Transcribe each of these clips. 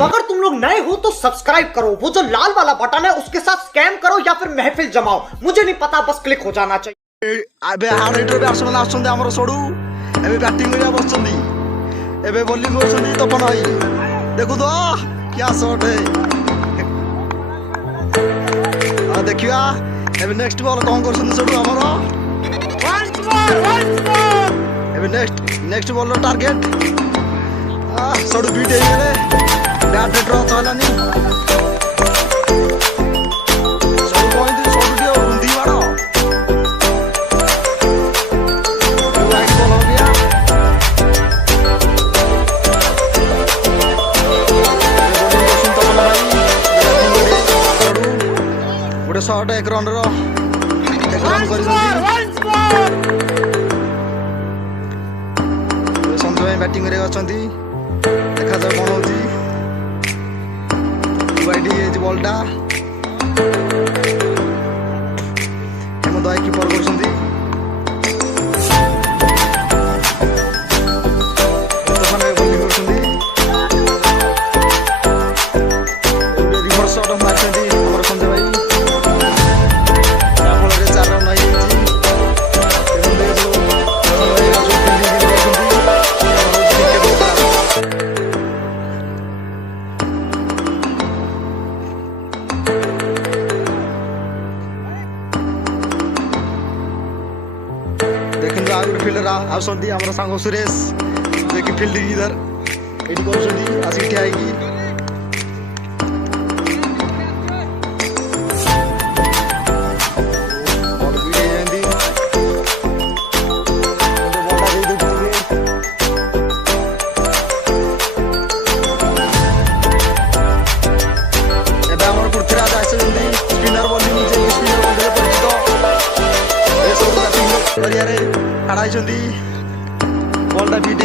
अब अगर तुम लोग नए हो तो सब्सक्राइब करो, वो जो लाल वाला बटन है उसके साथ स्कैम करो या फिर महफिल जमाओ, मुझे नहीं पता, बस क्लिक हो जाना चाहिए। ଏବେ ହାର୍ଡ ହିଟର ବ୍ୟାଟ୍ସମ୍ୟାନ୍ ଆସୁଛନ୍ତି ଆମର ସଡୁ, ଏବେ ବ୍ୟାଟିଂ କରିବା ବସୁଛନ୍ତି, ଏବେ ବୋଲିଂ କରୁଛନ୍ତି ତପନ ଭାଇ, ଦେଖୁଥ କିଆ ସଟ୍ ହେ। ଦେଖିବା ଏବେ ନେକ୍ସଟ ବଲ୍ କଣ କରୁଛନ୍ତି ସଡୁ ଆମର, ଏବେ ନେକ୍ସଟ ବଲ୍ ର ଟାର୍ଗେଟ ସଡୁ ବିଟ୍ ହେଇଗଲେ, ବ୍ୟାଟ୍ ରେ ଡ୍ରପ୍ ହେଲାନି। शॉट एक रन रो संजय भाई बैटिंग करे अछंती, देखा जाऊ कोन होची। वाइडी एज बॉलटा हेम दय कीपर करछंती, तोफान भाई बॉलिंग करछंती, रिवर्स शॉट मारछंती हमर संजय भाई। देखो आउट फील्डर आसंती हमर सांग सुरेश, देखि फील्डिंग इधर एडी करछंती आसी ठिया आइकी बॉल भी एंदी बॉल दे देती एबे हमर पृथ्वीराज आइसंती स्पिनर बॉलिंग जे स्पिनर बॉल दे परिचित ए सब बैटिंग करियारे खड़ाई बॉलटा बीट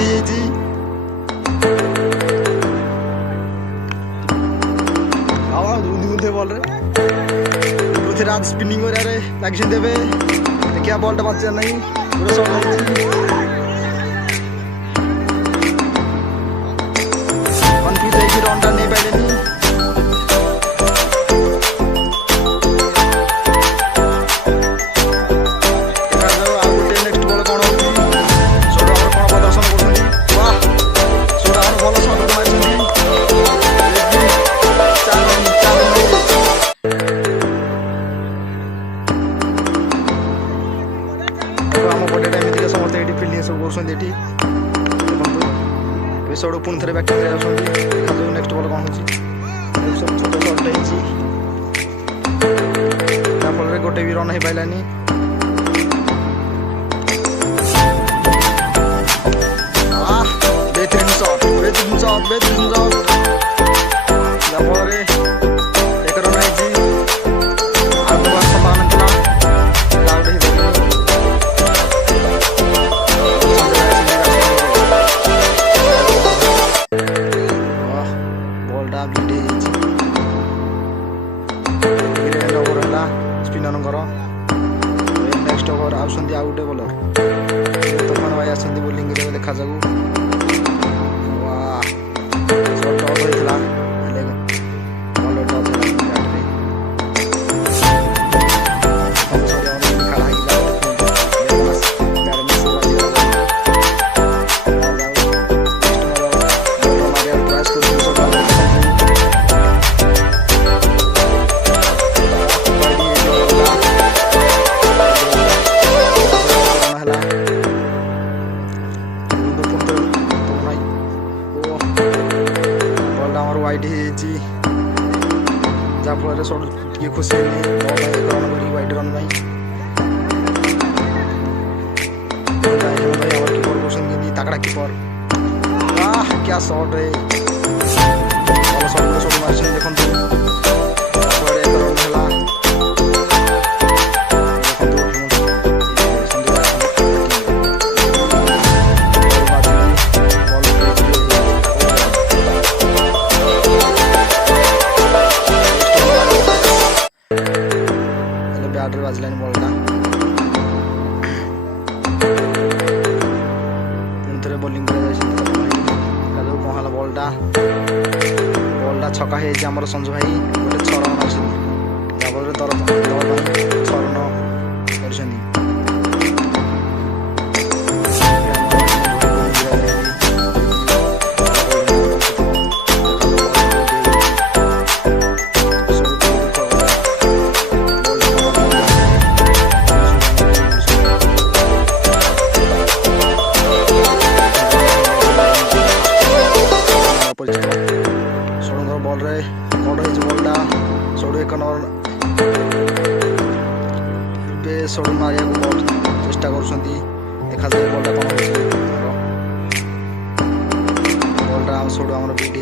हो बॉल पृथ्वीराज स्पिनिंग लगे देखिए बॉलटा बांचा नहीं पूरा शॉट कन्फ्यूज है रनटा नहीं पाइले। समस्त ये फिल्डिंग सब कर सब पुणी थे बैटिंग देखा नेक्स्ट बॉल कौन हो सब छोट शॉट फल गोटे भी रन हो पारानी। बेहतरीन शॉट एक रन आई संभावना स्पिनर नेक्स्ट ओवर आउट आउटे बॉलर तोफान भाई आसंती बोलिंग देखा जाऊ शॉट टॉप होइतला हेले बॉल टॉप वाइड जाफल सब टे खुशी रन करी वाइड रन भाई कीपर कर तगड़ा कीपर क्या शॉट है भल शॉट सब मार देखो एक रन है बैटर बाजलानी बॉलटा बोलिंग करा बॉलटा ଛକା ହେଇଯାଇଛି ଆମର ସଞ୍ଜୁ ଭାଇ ଗୋଟେ 6 ରନ୍ ମାରିଛନ୍ତି ଯାହାଫଳରେ ଦଳ ପାଇଁ 6 ରନ୍ କରିଛନ୍ତି। ଷୋଳଙ୍କର ବଲ୍ରେ କଡ଼ ହେଇଛି ବଲ୍ଟା ଷୋଳ 1 ନମ୍ବର ଏବେ ଷୋଳ ମାରିବାକୁ ବଲ୍ ଚେଷ୍ଟା କରୁଛନ୍ତି ଦେଖାଯାଉ ବଲ୍ଟା କ'ଣ ହେଉଛି ବଲ୍ଟା ଆମ ଷୋଳ ଆମର ବିଟ୍